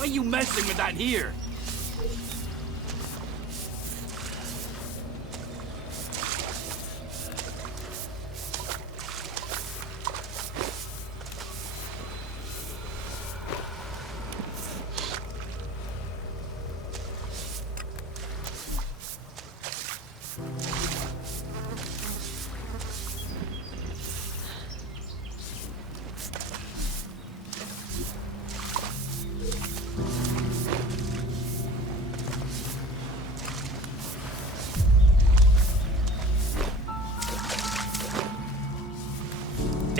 Why are you messing with that here?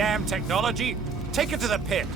Damn technology! Take it to the pit!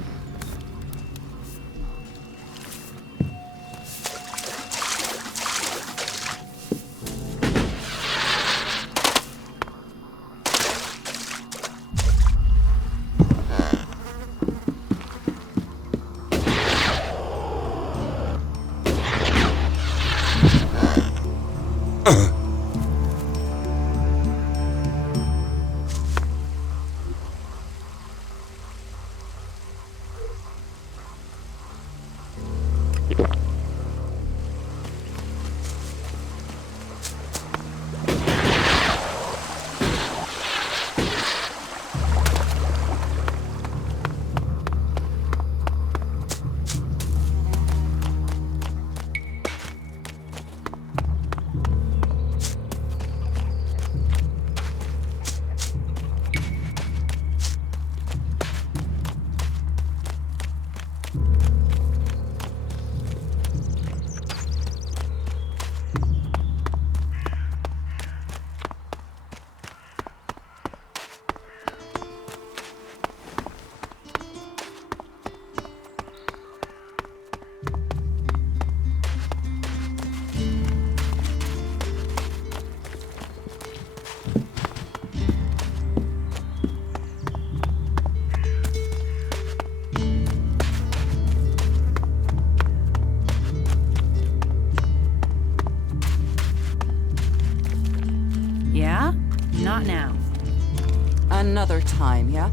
Yeah? Not now. Another time, yeah?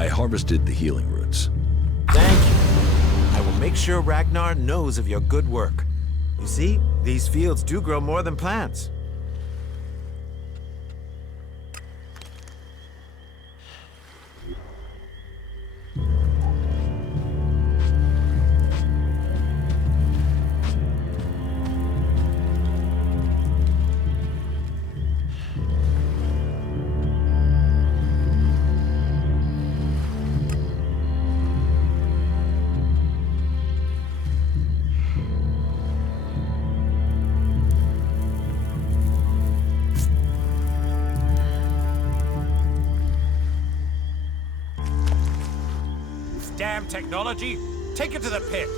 I harvested the healing roots. Thank you. I will make sure Ragnar knows of your good work. You see, these fields do grow more than plants. Damn technology! Take it to the pit!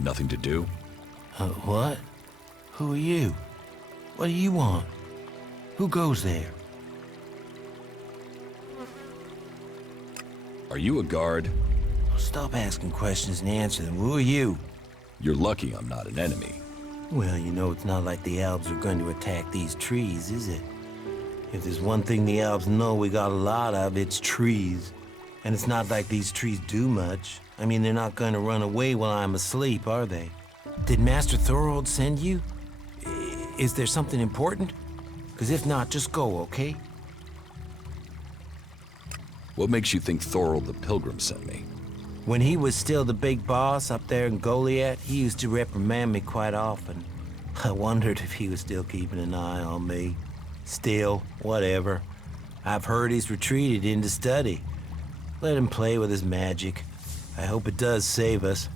Nothing to do? What? Who are you? What do you want? Who goes there? Are you a guard? Stop asking questions and answer them. Who are you? You're lucky I'm not an enemy. Well, you know, it's not like the Albs are going to attack these trees, is it? If there's one thing the Albs know we got a lot of, it's trees. And it's not like these trees do much. I mean, they're not going to run away while I'm asleep, are they? Did Master Thorold send you? Is there something important? Because if not, just go, okay? What makes you think Thorold the Pilgrim sent me? When he was still the big boss up there in Goliath, he used to reprimand me quite often. I wondered if he was still keeping an eye on me. Still, whatever. I've heard he's retreated into study. Let him play with his magic. I hope it does save us.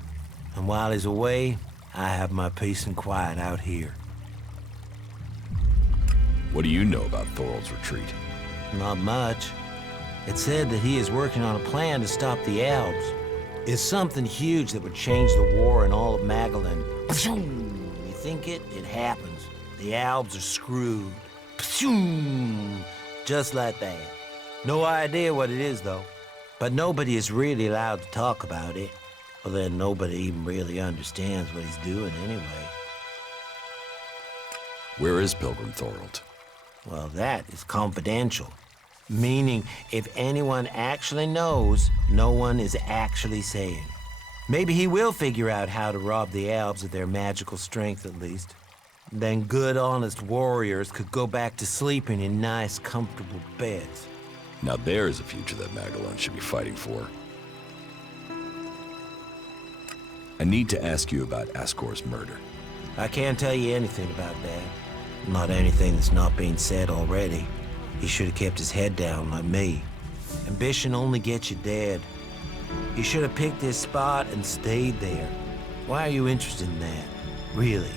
And while he's away, I have my peace and quiet out here. What do you know about Thorold's retreat? Not much. It said that he is working on a plan to stop the Albs. It's something huge that would change the war in all of Magellan. You think it? It happens. The Albs are screwed. Just like that. No idea what it is, though. But nobody is really allowed to talk about it. Well, then nobody even really understands what he's doing anyway. Where is Pilgrim Thorold? Well, that is confidential. Meaning, if anyone actually knows, no one is actually saying. Maybe he will figure out how to rob the Albs of their magical strength, at least. Then good, honest warriors could go back to sleeping in nice, comfortable beds. Now there's a future that Magellan should be fighting for. I need to ask you about Ascor's murder. I can't tell you anything about that. Not anything that's not being said already. He should have kept his head down like me. Ambition only gets you dead. He should have picked his spot and stayed there. Why are you interested in that? Really?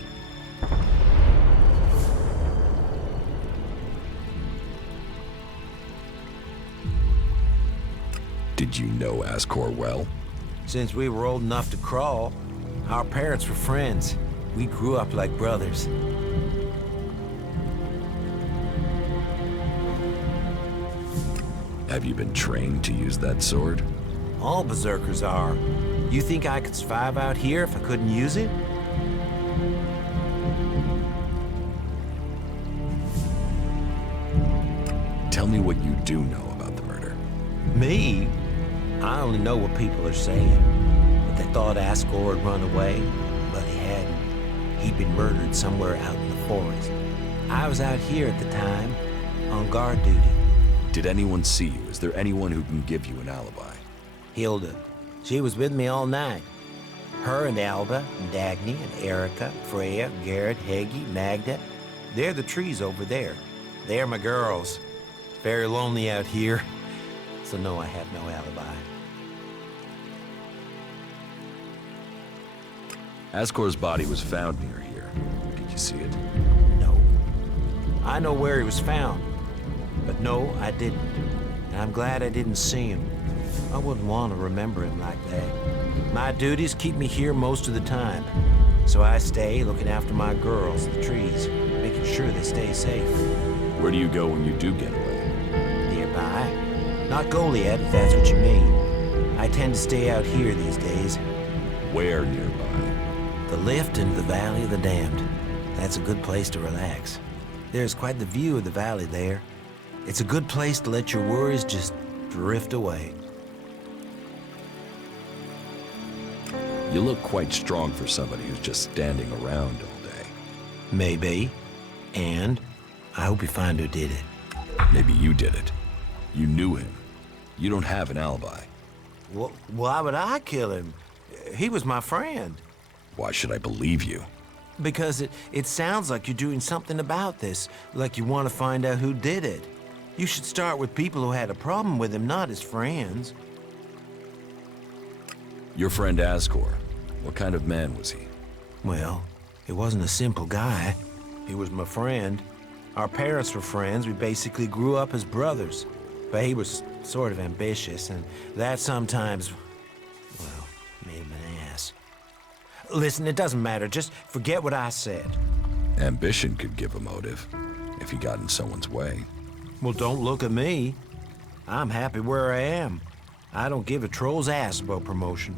Did you know Ascor well? Since we were old enough to crawl, our parents were friends. We grew up like brothers. Have you been trained to use that sword? All berserkers are. You think I could survive out here if I couldn't use it? Tell me what you do know about the murder. Me? I only know what people are saying. That they thought Ascor had run away, but he hadn't. He'd been murdered somewhere out in the forest. I was out here at the time, on guard duty. Did anyone see you? Is there anyone who can give you an alibi? Hilda. She was with me all night. Her and Alba, and Dagny, and Erica, Freya, Garrett, Heggie, Magda. They're the trees over there. They're my girls. Very lonely out here. So no, I have no alibi. Ascor's body was found near here. Did you see it? No. I know where he was found. But no, I didn't. And I'm glad I didn't see him. I wouldn't want to remember him like that. My duties keep me here most of the time. So I stay looking after my girls, the trees, making sure they stay safe. Where do you go when you do get away? Nearby. Not Goliath, if that's what you mean. I tend to stay out here these days. Where nearby? The lift into the Valley of the Damned. That's a good place to relax. There's quite the view of the valley there. It's a good place to let your worries just drift away. You look quite strong for somebody who's just standing around all day. Maybe. And I hope you find who did it. Maybe you did it. You knew him. You don't have an alibi. Why would I kill him? He was my friend. Why should I believe you? Because it sounds like you're doing something about this, like you want to find out who did it. You should start with people who had a problem with him, not his friends. Your friend Ascor. What kind of man was he? Well, he wasn't a simple guy. He was my friend. Our parents were friends. We basically grew up as brothers. But he was sort of ambitious, and that sometimes, well, made him an ass. Listen, it doesn't matter. Just forget what I said. Ambition could give a motive, if he got in someone's way. Well, don't look at me. I'm happy where I am. I don't give a troll's ass about promotion.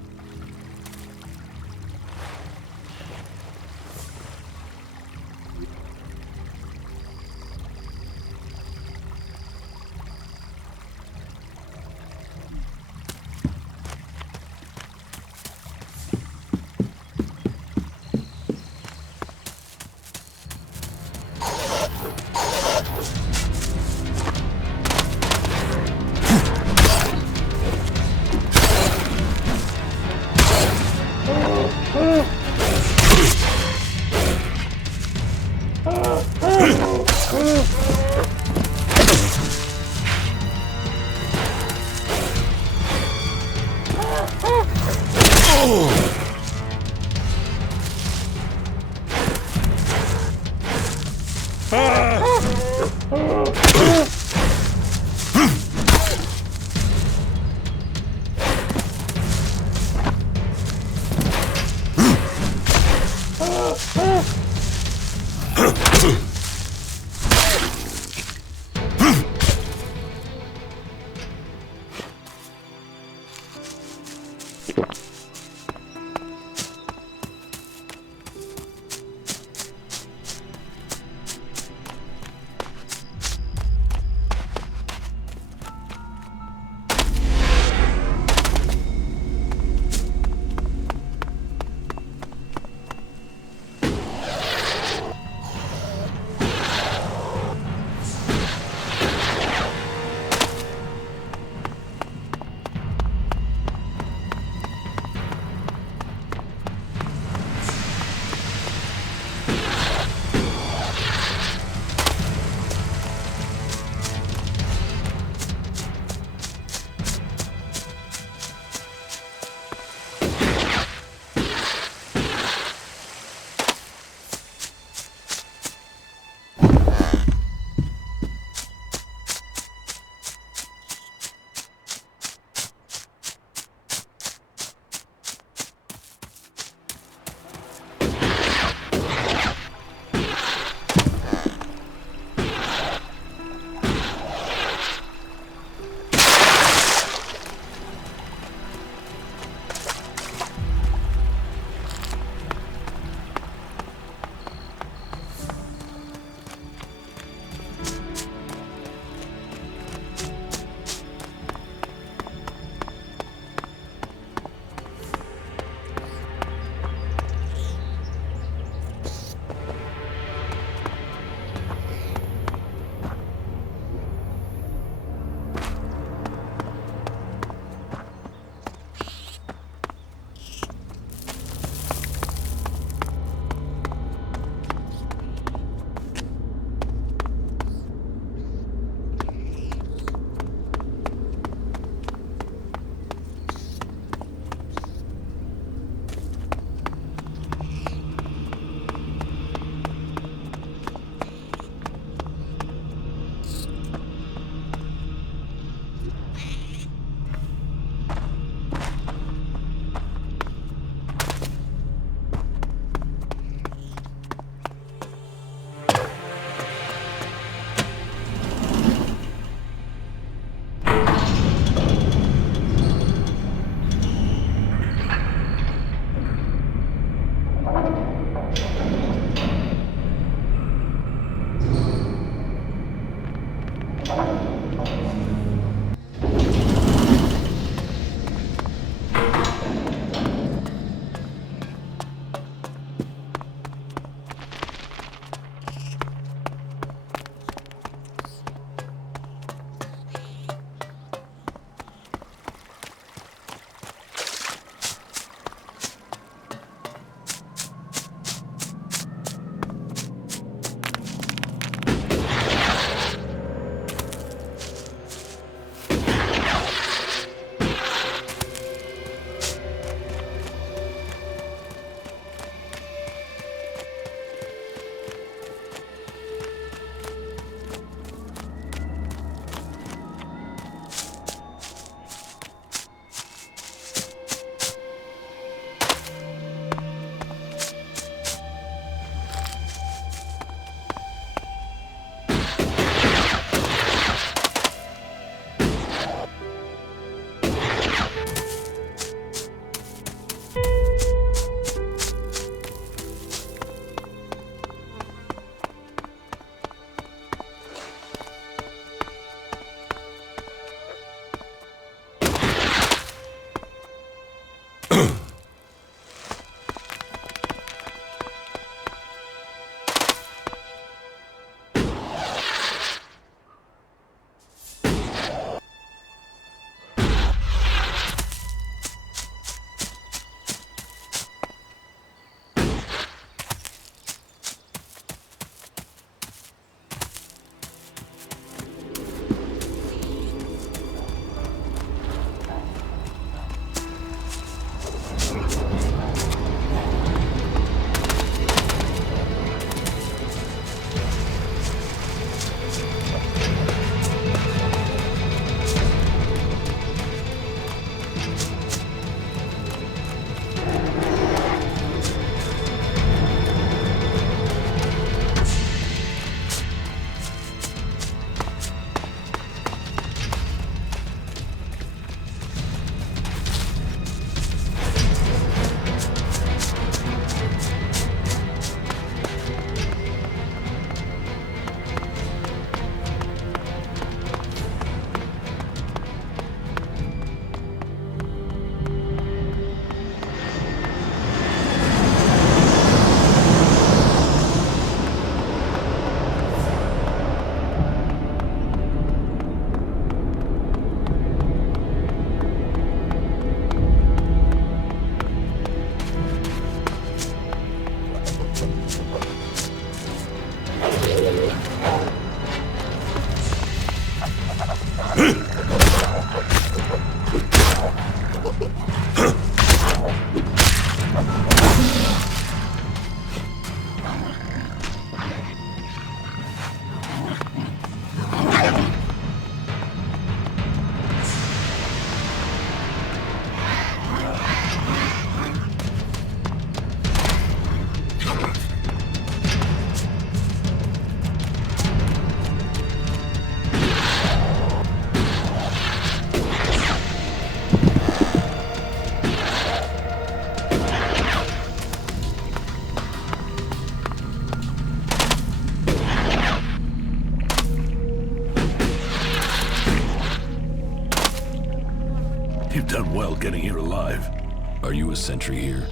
Are you a sentry here?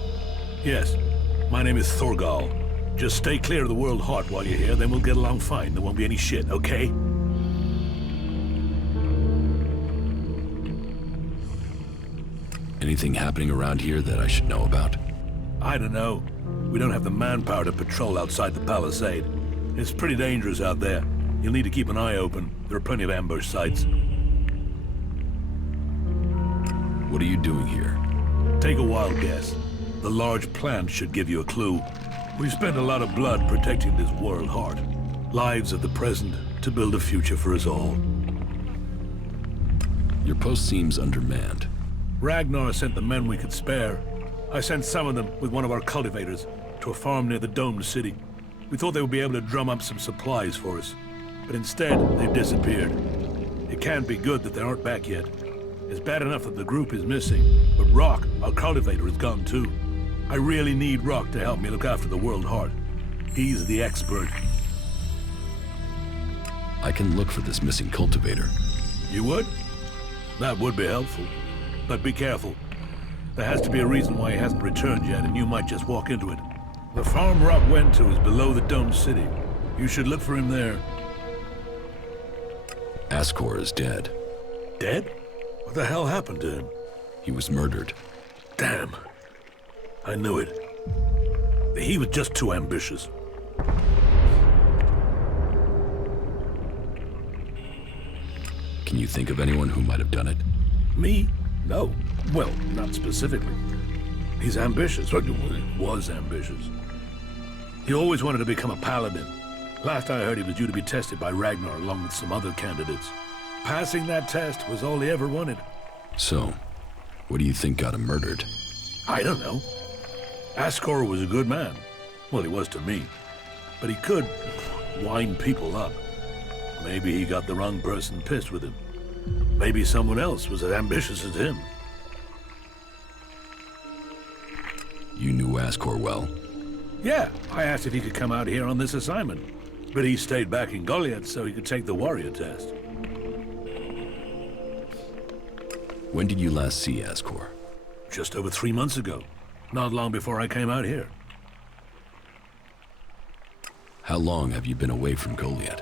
Yes. My name is Thorgal. Just stay clear of the World Heart while you're here, then we'll get along fine. There won't be any shit, okay? Anything happening around here that I should know about? I don't know. We don't have the manpower to patrol outside the palisade. It's pretty dangerous out there. You'll need to keep an eye open. There are plenty of ambush sites. What are you doing here? Take a wild guess. The large plant should give you a clue. We've spent a lot of blood protecting this World Heart. Lives of the present to build a future for us all. Your post seems undermanned. Ragnar sent the men we could spare. I sent some of them with one of our cultivators to a farm near the domed city. We thought they would be able to drum up some supplies for us. But instead, they've disappeared. It can't be good that they aren't back yet. It's bad enough that the group is missing, but Rock, our cultivator, is gone too. I really need Rock to help me look after the World Heart. He's the expert. I can look for this missing cultivator. You would? That would be helpful. But be careful. There has to be a reason why he hasn't returned yet, and you might just walk into it. The farm Rock went to is below the domed city. You should look for him there. Ascor is dead. Dead? What the hell happened to him? He was murdered. Damn. I knew it. He was just too ambitious. Can you think of anyone who might have done it? Me? No. Well, not specifically. He's ambitious. Well, he was ambitious. He always wanted to become a paladin. Last I heard, he was due to be tested by Ragnar along with some other candidates. Passing that test was all he ever wanted. So, what do you think got him murdered? I don't know. Ascor was a good man. Well, he was to me. But he could wind people up. Maybe he got the wrong person pissed with him. Maybe someone else was as ambitious as him. You knew Ascor well? Yeah, I asked if he could come out here on this assignment. But he stayed back in Goliath so he could take the warrior test. When did you last see Ascor? Just over 3 months ago. Not long before I came out here. How long have you been away from Goliath?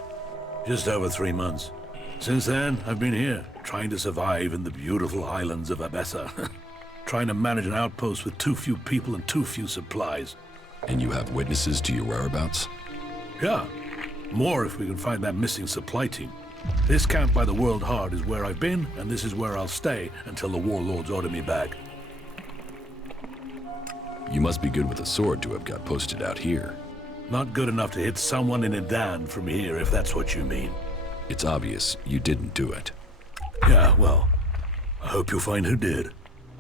Just over 3 months. Since then, I've been here, trying to survive in the beautiful highlands of Abessa. Trying to manage an outpost with too few people and too few supplies. And you have witnesses to your whereabouts? Yeah. More if we can find that missing supply team. This camp by the World Heart is where I've been, and this is where I'll stay until the warlords order me back. You must be good with a sword to have got posted out here. Not good enough to hit someone in Edan from here, if that's what you mean. It's obvious you didn't do it. Yeah, well, I hope you'll find who did.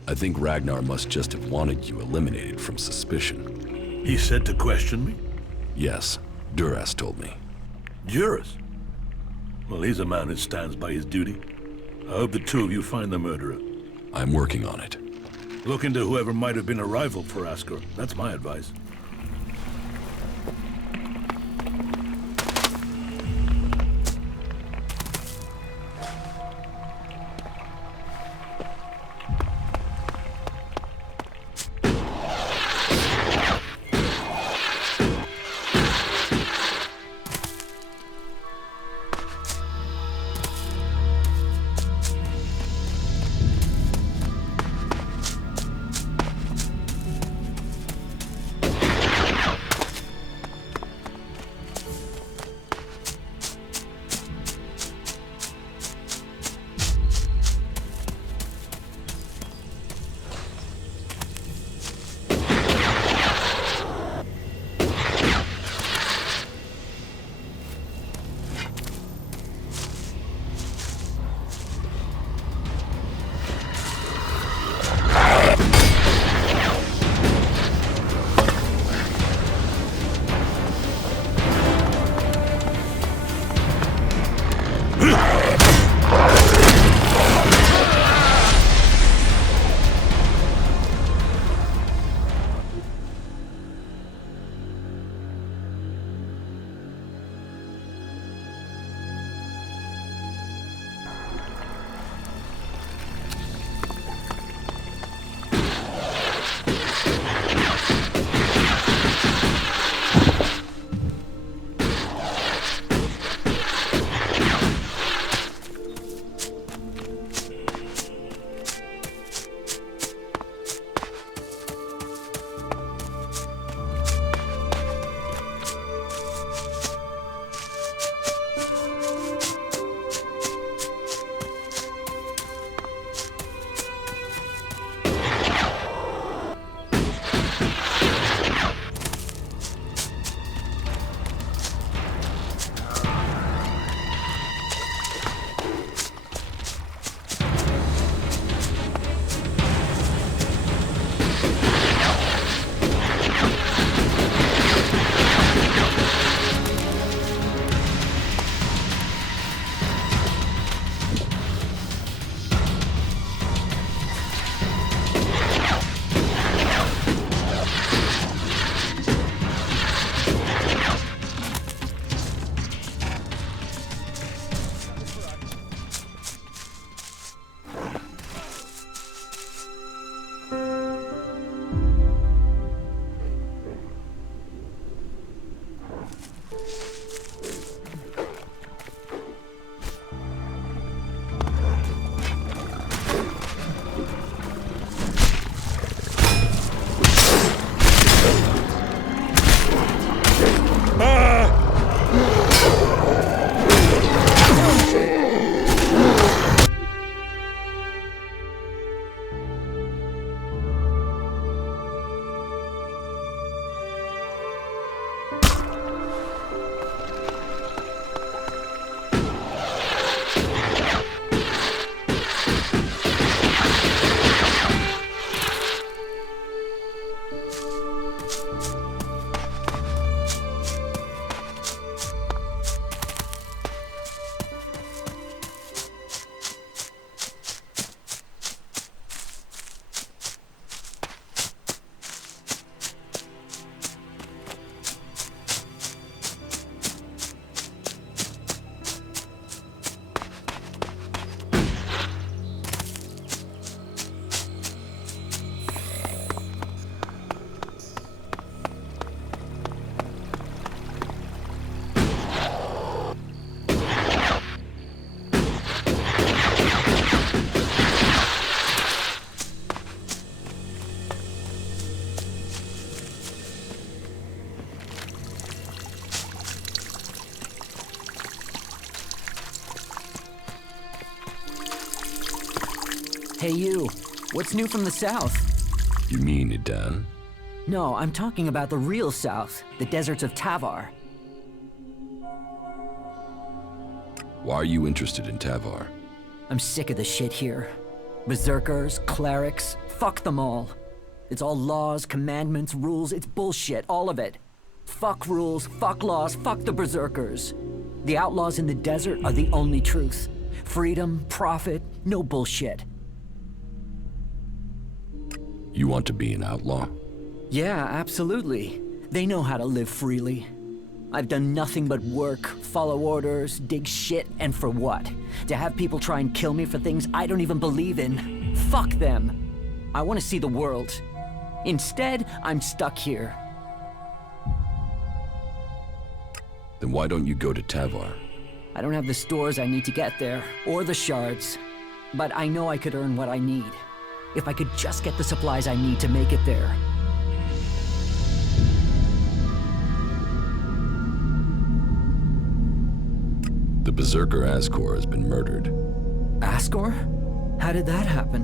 I think Ragnar must just have wanted you eliminated from suspicion. He said to question me? Yes, Duras told me. Juris? Well, he's a man who stands by his duty. I hope the two of you find the murderer. I'm working on it. Look into whoever might have been a rival for Ascor. That's my advice. Hey you, what's new from the south? You mean Idan? No, I'm talking about the real south, the deserts of Tavar. Why are you interested in Tavar? I'm sick of the shit here. Berserkers, clerics, fuck them all. It's all laws, commandments, rules, it's bullshit, all of it. Fuck rules, fuck laws, fuck the berserkers. The outlaws in the desert are the only truth. Freedom, profit, no bullshit. You want to be an outlaw? Yeah, absolutely. They know how to live freely. I've done nothing but work, follow orders, dig shit, and for what? To have people try and kill me for things I don't even believe in? Fuck them. I want to see the world. Instead, I'm stuck here. Then why don't you go to Tavar? I don't have the stores I need to get there, or the shards. But I know I could earn what I need. If I could just get the supplies I need to make it there. The Berserker Ascor has been murdered. Ascor? How did that happen?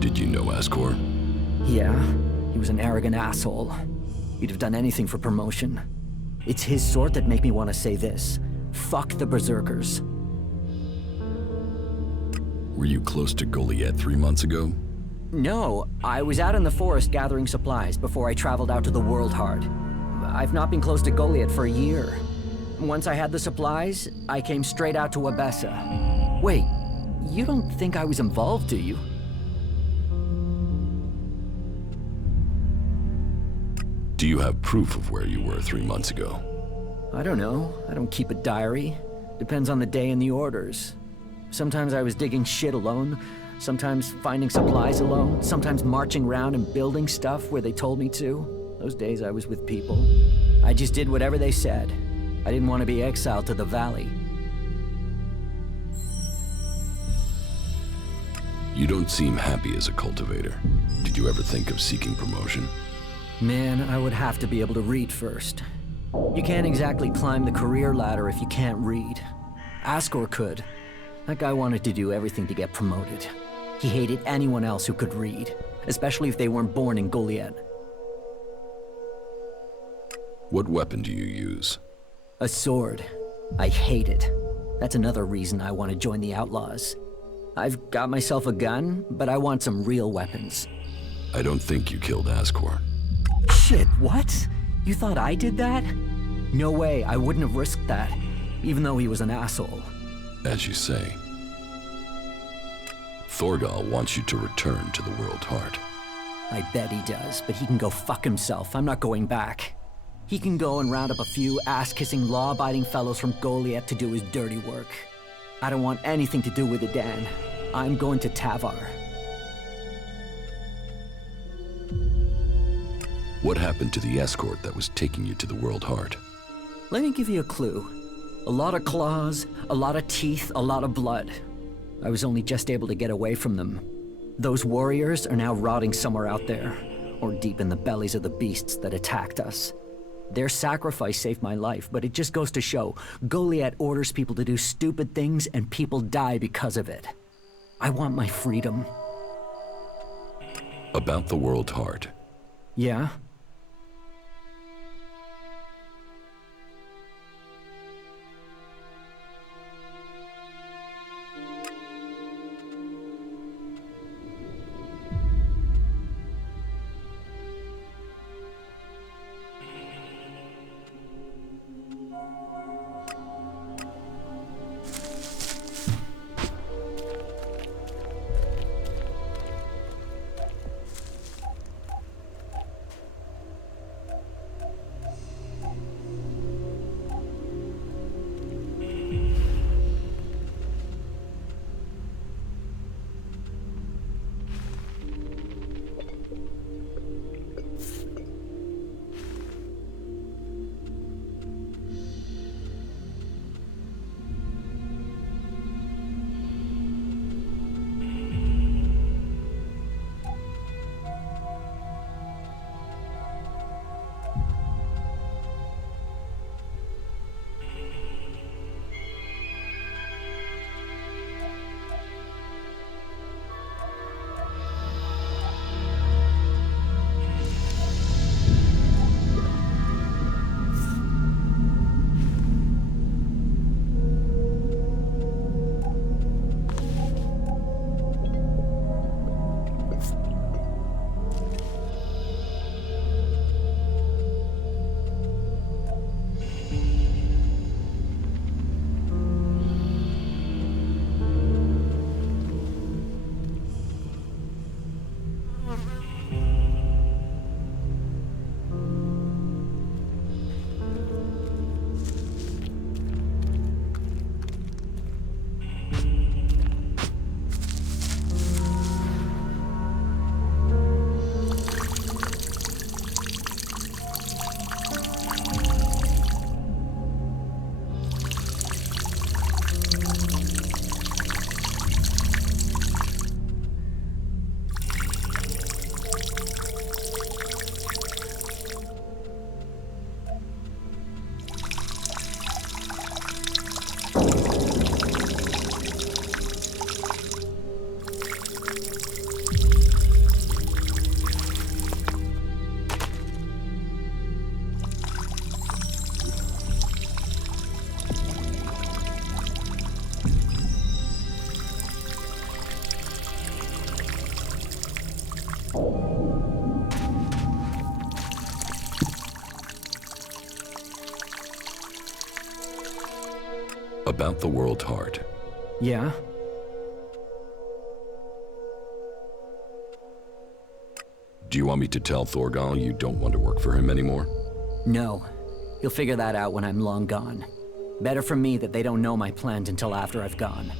Did you know Ascor? Yeah, he was an arrogant asshole. He'd have done anything for promotion. It's his sort that make me want to say this. Fuck the Berserkers. Were you close to Goliath 3 months ago? No, I was out in the forest gathering supplies before I traveled out to the World Heart. I've not been close to Goliath for a year. Once I had the supplies, I came straight out to Abessa. Wait, you don't think I was involved, do you? Do you have proof of where you were 3 months ago? I don't know. I don't keep a diary. Depends on the day and the orders. Sometimes I was digging shit alone, sometimes finding supplies alone, sometimes marching around and building stuff where they told me to. Those days I was with people. I just did whatever they said. I didn't want to be exiled to the valley. You don't seem happy as a cultivator. Did you ever think of seeking promotion? Man, I would have to be able to read first. You can't exactly climb the career ladder if you can't read. Ascor could. That guy wanted to do everything to get promoted. He hated anyone else who could read, especially if they weren't born in Goliath. What weapon do you use? A sword. I hate it. That's another reason I want to join the Outlaws. I've got myself a gun, but I want some real weapons. I don't think you killed Ascor. Shit, what? You thought I did that? No way, I wouldn't have risked that, even though he was an asshole. As you say. Thorgal wants you to return to the World Heart. I bet he does, but he can go fuck himself. I'm not going back. He can go and round up a few ass-kissing, law-abiding fellows from Goliath to do his dirty work. I don't want anything to do with it, Dan. I'm going to Tavar. What happened to the escort that was taking you to the World Heart? Let me give you a clue. A lot of claws, a lot of teeth, a lot of blood. I was only just able to get away from them. Those warriors are now rotting somewhere out there, or deep in the bellies of the beasts that attacked us. Their sacrifice saved my life, but it just goes to show, Goliath orders people to do stupid things and people die because of it. I want my freedom. About the World Heart. Yeah? About the World Heart. Yeah? Do you want me to tell Thorgal you don't want to work for him anymore? No. He'll figure that out when I'm long gone. Better for me that they don't know my plans until after I've gone.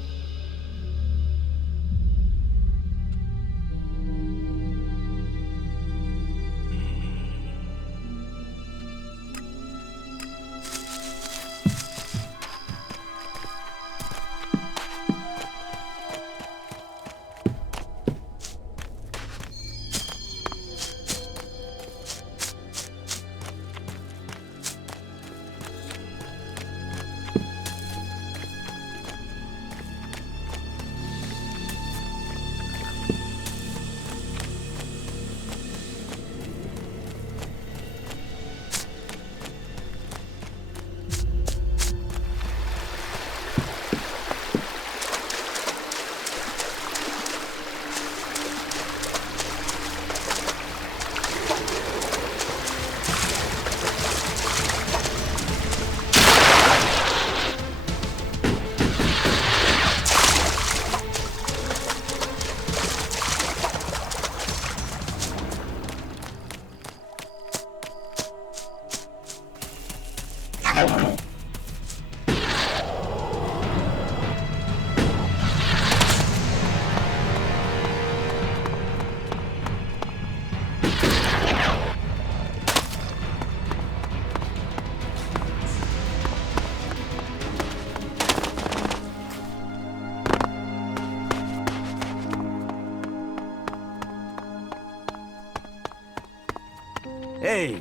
Hey,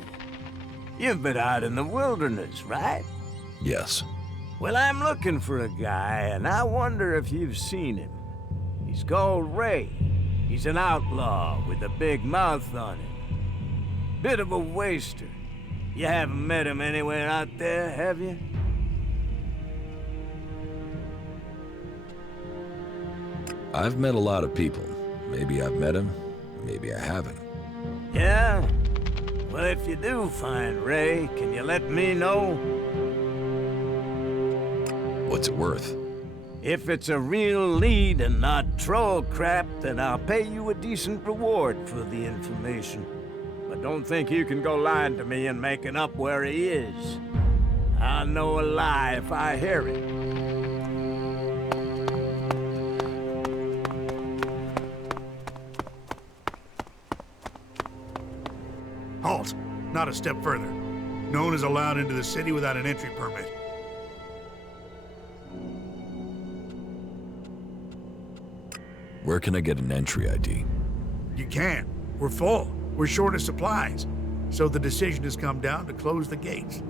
you've been out in the wilderness, right? Yes. Well, I'm looking for a guy, and I wonder if you've seen him. He's called Ray. He's an outlaw with a big mouth on him. Bit of a waster. You haven't met him anywhere out there, have you? I've met a lot of people. Maybe I've met him, maybe I haven't. Yeah? Well, if you do find Ray, can you let me know? What's it worth? If it's a real lead and not troll crap, then I'll pay you a decent reward for the information. But don't think you can go lying to me and making up where he is. I'll know a lie if I hear it. Halt! Not a step further. No one is allowed into the city without an entry permit. Where can I get an entry ID? You can't. We're full. We're short of supplies. So the decision has come down to close the gates.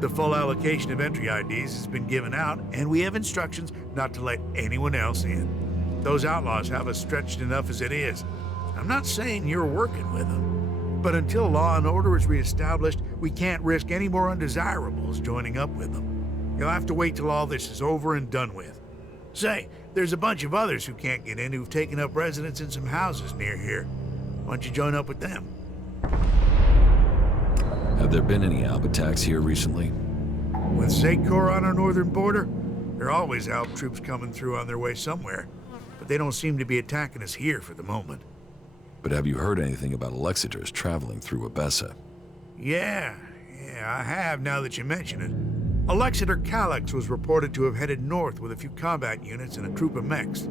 The full allocation of entry IDs has been given out, and we have instructions not to let anyone else in. Those outlaws have us stretched enough as it is. I'm not saying you're working with them, but until law and order is reestablished, we can't risk any more undesirables joining up with them. You'll have to wait till all this is over and done with. Say, there's a bunch of others who can't get in who've taken up residence in some houses near here. Why don't you join up with them? Have there been any Alb attacks here recently? With Zakor on our northern border, there are always Alb troops coming through on their way somewhere. But they don't seem to be attacking us here for the moment. But have you heard anything about Alexiters traveling through Abessa? Yeah, I have now that you mention it. Alexiter Calyx was reported to have headed north with a few combat units and a troop of mechs.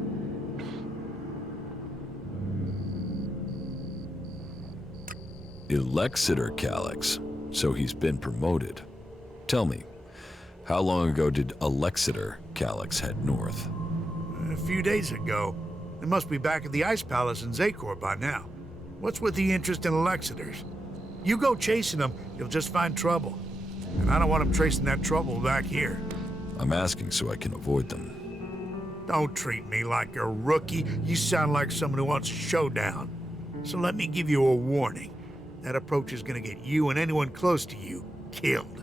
Elexiter Calyx, so he's been promoted. Tell me, how long ago did Alexiter Calyx head north? A few days ago. They must be back at the Ice Palace in Zakor by now. What's with the interest in Alexiters? You go chasing them, you'll just find trouble. And I don't want them tracing that trouble back here. I'm asking so I can avoid them. Don't treat me like a rookie. You sound like someone who wants a showdown. So let me give you a warning. That approach is gonna get you and anyone close to you killed.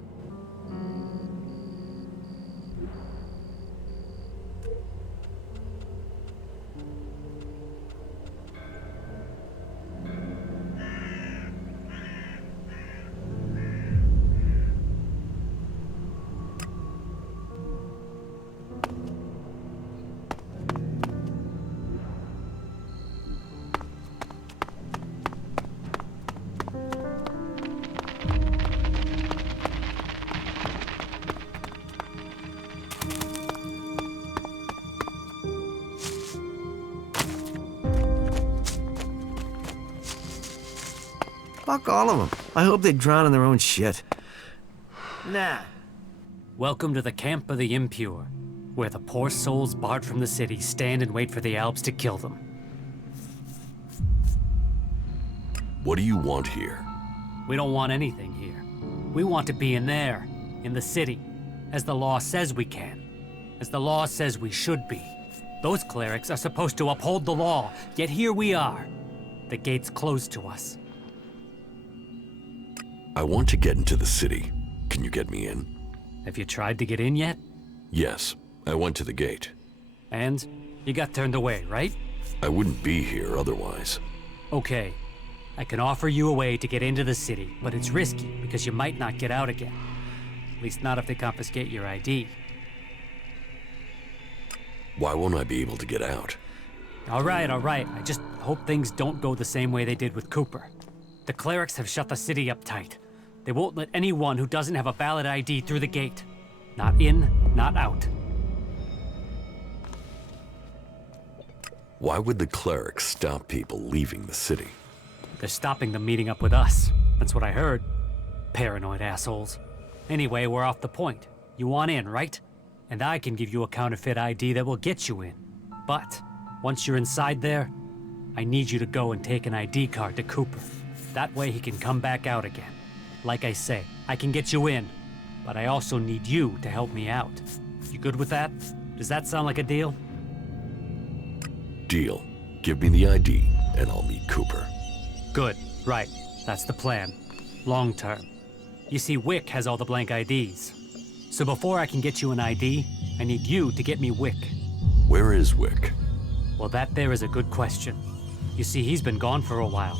Fuck all of them. I hope they drown in their own shit. Nah. Welcome to the camp of the impure, where the poor souls barred from the city stand and wait for the Alps to kill them. What do you want here? We don't want anything here. We want to be in there, in the city, as the law says we can, as the law says we should be. Those clerics are supposed to uphold the law, yet here we are. The gate's closed to us. I want to get into the city. Can you get me in? Have you tried to get in yet? Yes, I went to the gate. And you got turned away, right? I wouldn't be here otherwise. Okay. I can offer you a way to get into the city, but it's risky because you might not get out again. At least not if they confiscate your ID. Why won't I be able to get out? All right. I just hope things don't go the same way they did with Cooper. The clerics have shut the city up tight. They won't let anyone who doesn't have a valid ID through the gate. Not in, not out. Why would the clerics stop people leaving the city? They're stopping them meeting up with us. That's what I heard. Paranoid assholes. Anyway, we're off the point. You want in, right? And I can give you a counterfeit ID that will get you in. But once you're inside there, I need you to go and take an ID card to Cooper. That way he can come back out again. Like I say, I can get you in, but I also need you to help me out. You good with that? Does that sound like a deal? Deal. Give me the ID, and I'll meet Cooper. Good. Right. That's the plan. Long term. You see, Wick has all the blank IDs. So before I can get you an ID, I need you to get me Wick. Where is Wick? Well, that there is a good question. You see, he's been gone for a while.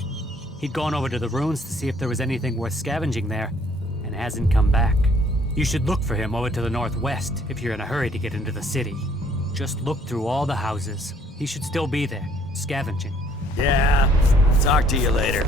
He'd gone over to the ruins to see if there was anything worth scavenging there, and hasn't come back. You should look for him over to the northwest if you're in a hurry to get into the city. Just look through all the houses. He should still be there, scavenging. Yeah, talk to you later.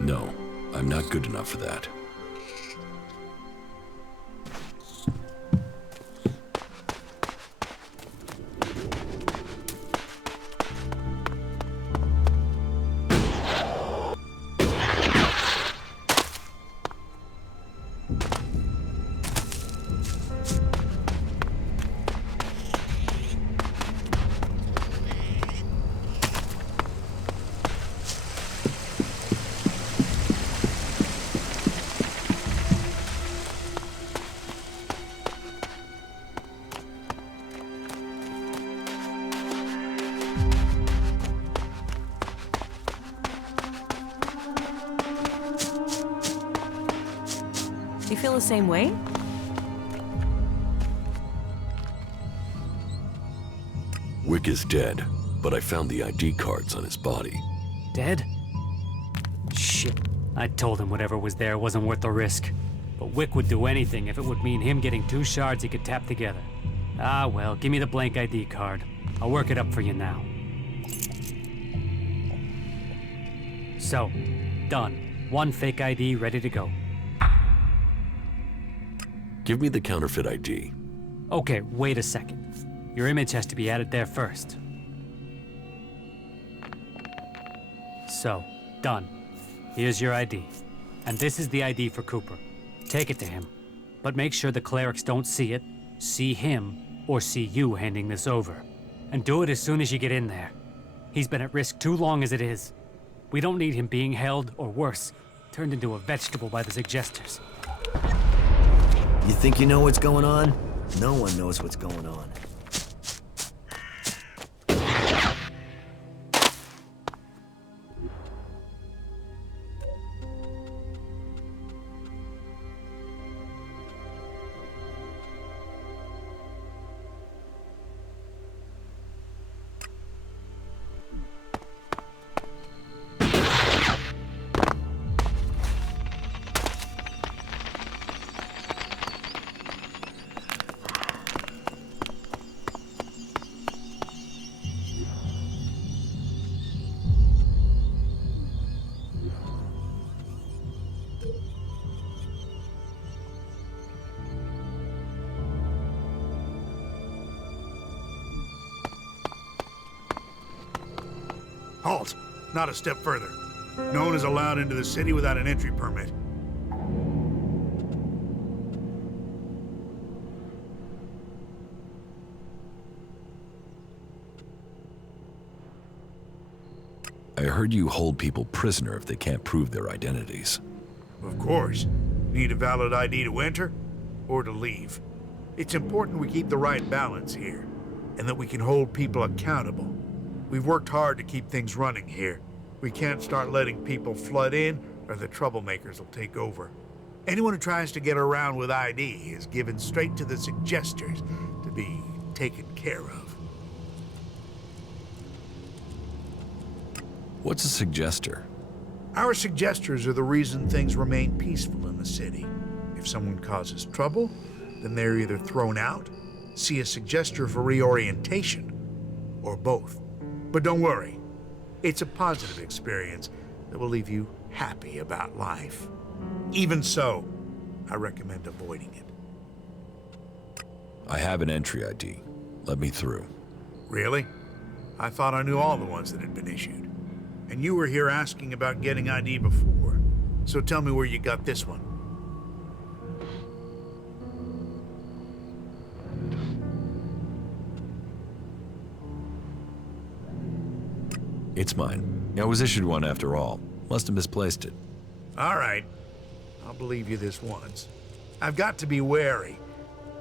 No, I'm not good enough for that. Do you feel the same way? Wick is dead, but I found the ID cards on his body. Dead? Shit. I told him whatever was there wasn't worth the risk. But Wick would do anything if it would mean him getting two shards he could tap together. Ah well, give me the blank ID card. I'll work it up for you now. So, done. One fake ID ready to go. Give me the counterfeit ID. Okay, wait a second. Your image has to be added there first. So, done. Here's your ID. And this is the ID for Cooper. Take it to him. But make sure the clerics don't see it, see him, or see you handing this over. And do it as soon as you get in there. He's been at risk too long as it is. We don't need him being held, or worse, turned into a vegetable by the suggesters. You think you know what's going on? No one knows what's going on. Halt! Not a step further. No one is allowed into the city without an entry permit. I heard you hold people prisoner if they can't prove their identities. Of course. Need a valid ID to enter or to leave. It's important we keep the right balance here, and that we can hold people accountable. We've worked hard to keep things running here. We can't start letting people flood in, or the troublemakers will take over. Anyone who tries to get around with ID is given straight to the suggesters to be taken care of. What's a suggester? Our suggesters are the reason things remain peaceful in the city. If someone causes trouble, then they're either thrown out, see a suggester for reorientation, or both. But don't worry, it's a positive experience that will leave you happy about life. Even so, I recommend avoiding it. I have an entry ID. Let me through. Really? I thought I knew all the ones that had been issued. And you were here asking about getting ID before. So tell me where you got this one. It's mine. I was issued one after all. Must have misplaced it. All right. I'll believe you this once. I've got to be wary.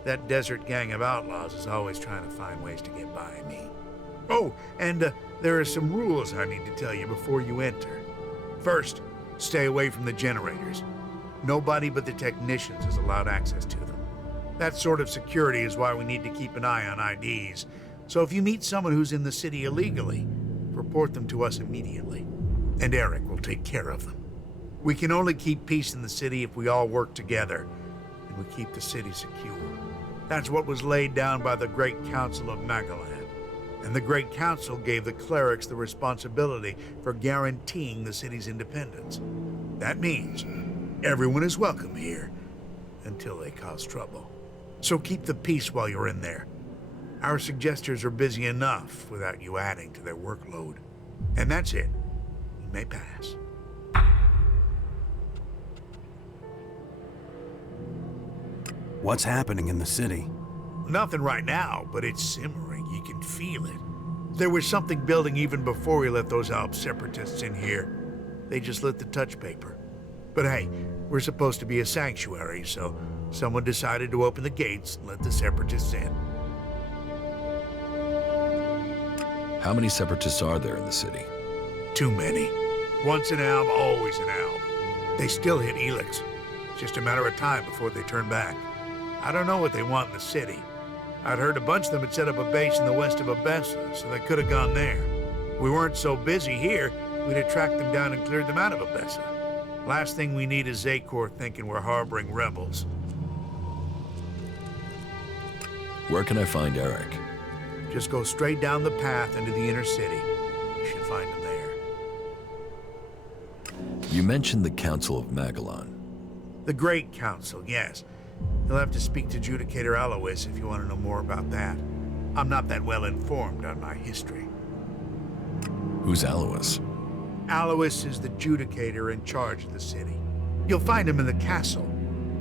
That desert gang of outlaws is always trying to find ways to get by me. Oh, and there are some rules I need to tell you before you enter. First, stay away from the generators. Nobody but the technicians is allowed access to them. That sort of security is why we need to keep an eye on IDs. So if you meet someone who's in the city illegally, report them to us immediately, and Eric will take care of them. We can only keep peace in the city if we all work together, and we keep the city secure. That's what was laid down by the Great Council of Magalan, and the Great Council gave the clerics the responsibility for guaranteeing the city's independence. That means everyone is welcome here, until they cause trouble. So keep the peace while you're in there. Our suggesters are busy enough without you adding to their workload. And that's it. You may pass. What's happening in the city? Nothing right now, but it's simmering. You can feel it. There was something building even before we let those Alp separatists in here. They just lit the touch paper. But hey, we're supposed to be a sanctuary, so someone decided to open the gates and let the separatists in. How many separatists are there in the city? Too many. Once an alb, always an alb. They still hit Elex. It's just a matter of time before they turn back. I don't know what they want in the city. I'd heard a bunch of them had set up a base in the west of Abessa, so they could have gone there. We weren't so busy here, we'd have tracked them down and cleared them out of Abessa. Last thing we need is Zakor thinking we're harboring rebels. Where can I find Eric? Just go straight down the path into the inner city. You should find him there. You mentioned the Council of Magalan. The Great Council, yes. You'll have to speak to Judicator Alois if you want to know more about that. I'm not that well informed on my history. Who's Alois? Alois is the judicator in charge of the city. You'll find him in the castle.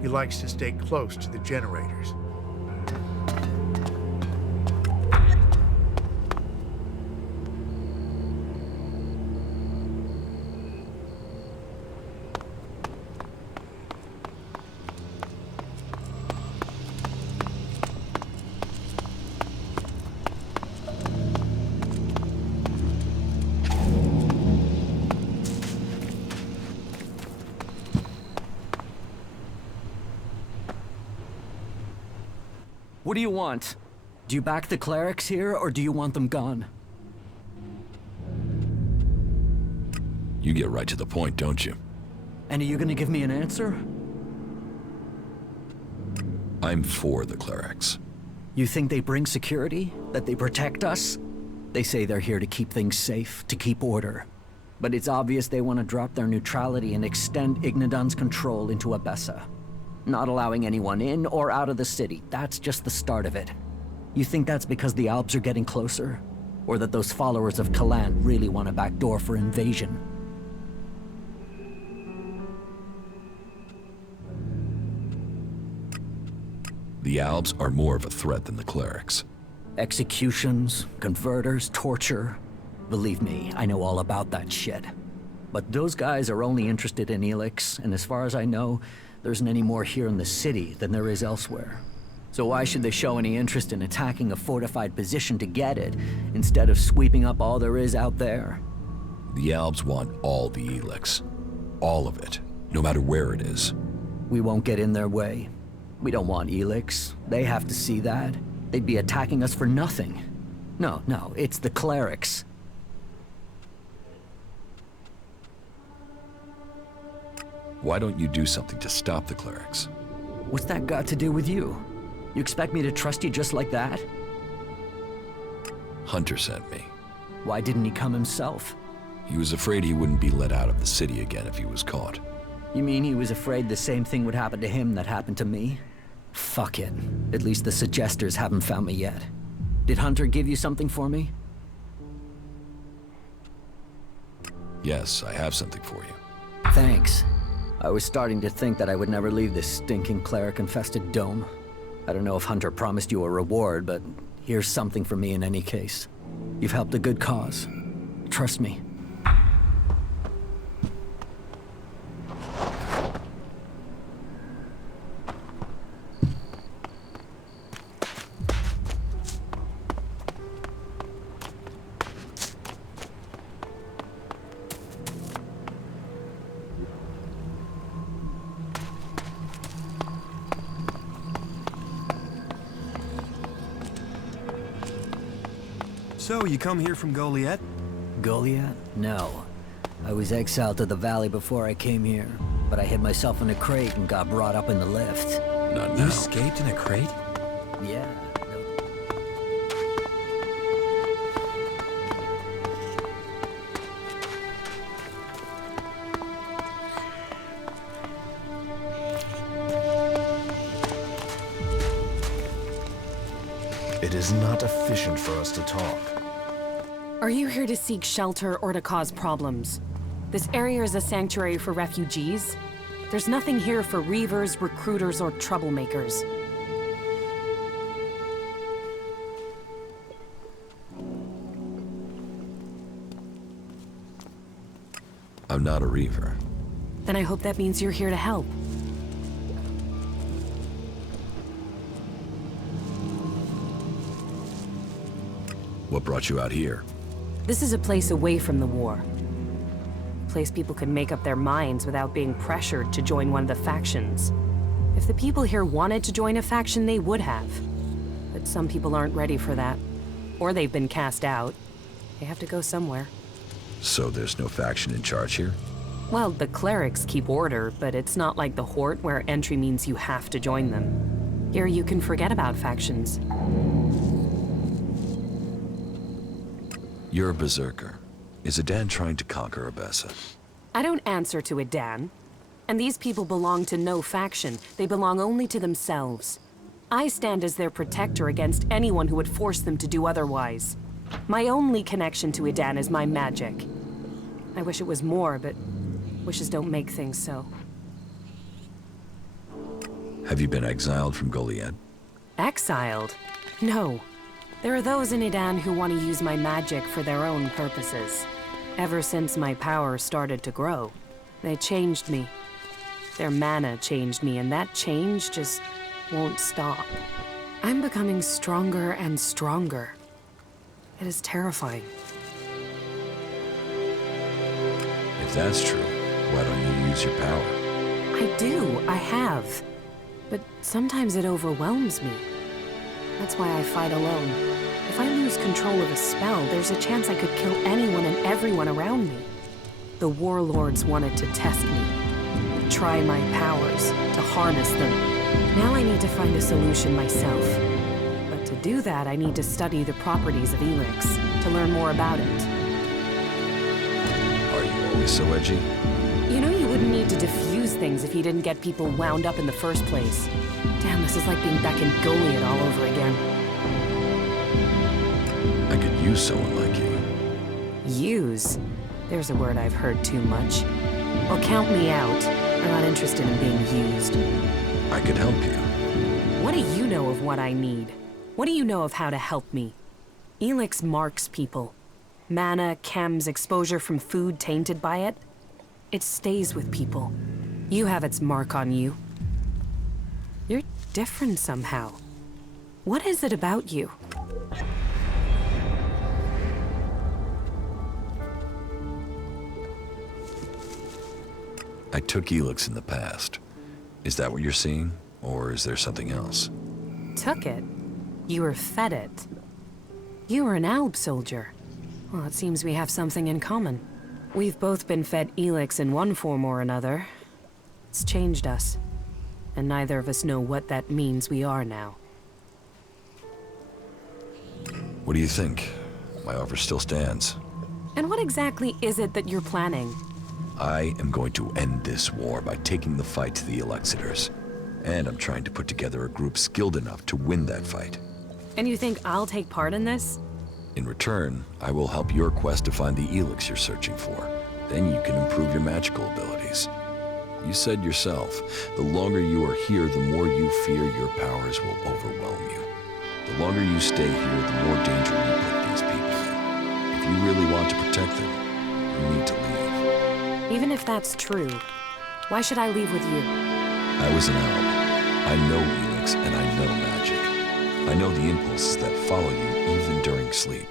He likes to stay close to the generators. What do you want? Do you back the clerics here, or do you want them gone? You get right to the point, don't you? And are you gonna give me an answer? I'm for the clerics. You think they bring security? That they protect us? They say they're here to keep things safe, to keep order. But it's obvious they want to drop their neutrality and extend Ignadon's control into Abessa. Not allowing anyone in or out of the city, that's just the start of it. You think that's because the Alps are getting closer? Or that those followers of Kalan really want a backdoor for invasion? The Alps are more of a threat than the clerics. Executions, converters, torture. Believe me, I know all about that shit. But those guys are only interested in Elex, and as far as I know, there isn't any more here in the city than there is elsewhere. So why should they show any interest in attacking a fortified position to get it, instead of sweeping up all there is out there? The Alps want all the Elex. All of it, no matter where it is. We won't get in their way. We don't want Elex. They have to see that. They'd be attacking us for nothing. No, it's the clerics. Why don't you do something to stop the clerics? What's that got to do with you? You expect me to trust you just like that? Hunter sent me. Why didn't he come himself? He was afraid he wouldn't be let out of the city again if he was caught. You mean he was afraid the same thing would happen to him that happened to me? Fuck it. At least the suggesters haven't found me yet. Did Hunter give you something for me? Yes, I have something for you. Thanks. I was starting to think that I would never leave this stinking cleric-infested dome. I don't know if Hunter promised you a reward, but here's something for me in any case. You've helped a good cause. Trust me. So, you come here from Goliath? Goliath? No. I was exiled to the valley before I came here, but I hid myself in a crate and got brought up in the lift. Not You now. escaped in a crate? Yeah. It is not efficient for us to talk. Are you here to seek shelter or to cause problems? This area is a sanctuary for refugees. There's nothing here for reavers, recruiters, or troublemakers. I'm not a reaver. Then I hope that means you're here to help. What brought you out here? This is a place away from the war. A place people can make up their minds without being pressured to join one of the factions. If the people here wanted to join a faction, they would have. But some people aren't ready for that. Or they've been cast out. They have to go somewhere. So there's no faction in charge here? Well, the clerics keep order, but it's not like the Hort where entry means you have to join them. Here you can forget about factions. You're a berserker. Is Adan trying to conquer Abessa? I don't answer to Adan. And these people belong to no faction. They belong only to themselves. I stand as their protector against anyone who would force them to do otherwise. My only connection to Adan is my magic. I wish it was more, but wishes don't make things so. Have you been exiled from Goliad? Exiled? No. There are those in Idan who want to use my magic for their own purposes. Ever since my power started to grow, they changed me. Their mana changed me, and that change just won't stop. I'm becoming stronger and stronger. It is terrifying. If that's true, why don't you use your power? I do, I have. But sometimes it overwhelms me. That's why I fight alone. If I lose control of a spell, there's a chance I could kill anyone and everyone around me. The warlords wanted to test me, try my powers, to harness them. Now I need to find a solution myself. But to do that, I need to study the properties of Elex, to learn more about it. Are you always so edgy? You know you wouldn't need to diffuse things if you didn't get people wound up in the first place. Damn, this is like being back in Goliad all over again. I could use someone like you. Use? There's a word I've heard too much. Well, count me out. I'm not interested in being used. I could help you. What do you know of what I need? What do you know of how to help me? Elex marks people. Mana, chems, exposure from food tainted by it. It stays with people. You have its mark on you. You're different somehow. What is it about you? I took Elex in the past. Is that what you're seeing? Or is there something else? Took it? You were fed it. You were an Alb soldier. Well, it seems we have something in common. We've both been fed Elex in one form or another. It's changed us. And neither of us know what that means we are now. What do you think? My offer still stands. And what exactly is it that you're planning? I am going to end this war by taking the fight to the Elexiters. And I'm trying to put together a group skilled enough to win that fight. And you think I'll take part in this? In return, I will help your quest to find the Elex you're searching for. Then you can improve your magical abilities. You said yourself, the longer you are here, the more you fear your powers will overwhelm you. The longer you stay here, the more danger you put these people in. If you really want to protect them, you need to leave. Even if that's true, why should I leave with you? I was an Alb. I know Elex and I know magic. I know the impulses that follow you even during sleep.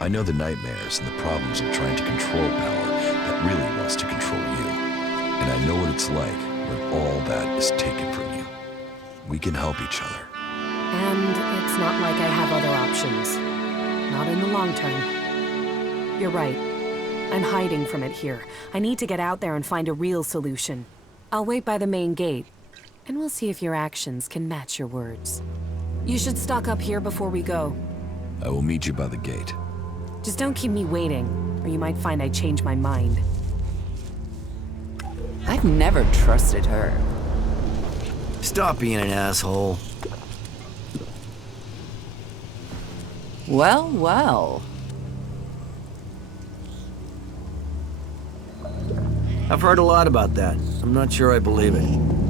I know the nightmares and the problems of trying to control power that really wants to control you. And I know what it's like when all that is taken from you. We can help each other. And it's not like I have other options. Not in the long term. You're right. I'm hiding from it here. I need to get out there and find a real solution. I'll wait by the main gate, and we'll see if your actions can match your words. You should stock up here before we go. I will meet you by the gate. Just don't keep me waiting, or you might find I change my mind. I've never trusted her. Stop being an asshole. Well, well. I've heard a lot about that. I'm not sure I believe it.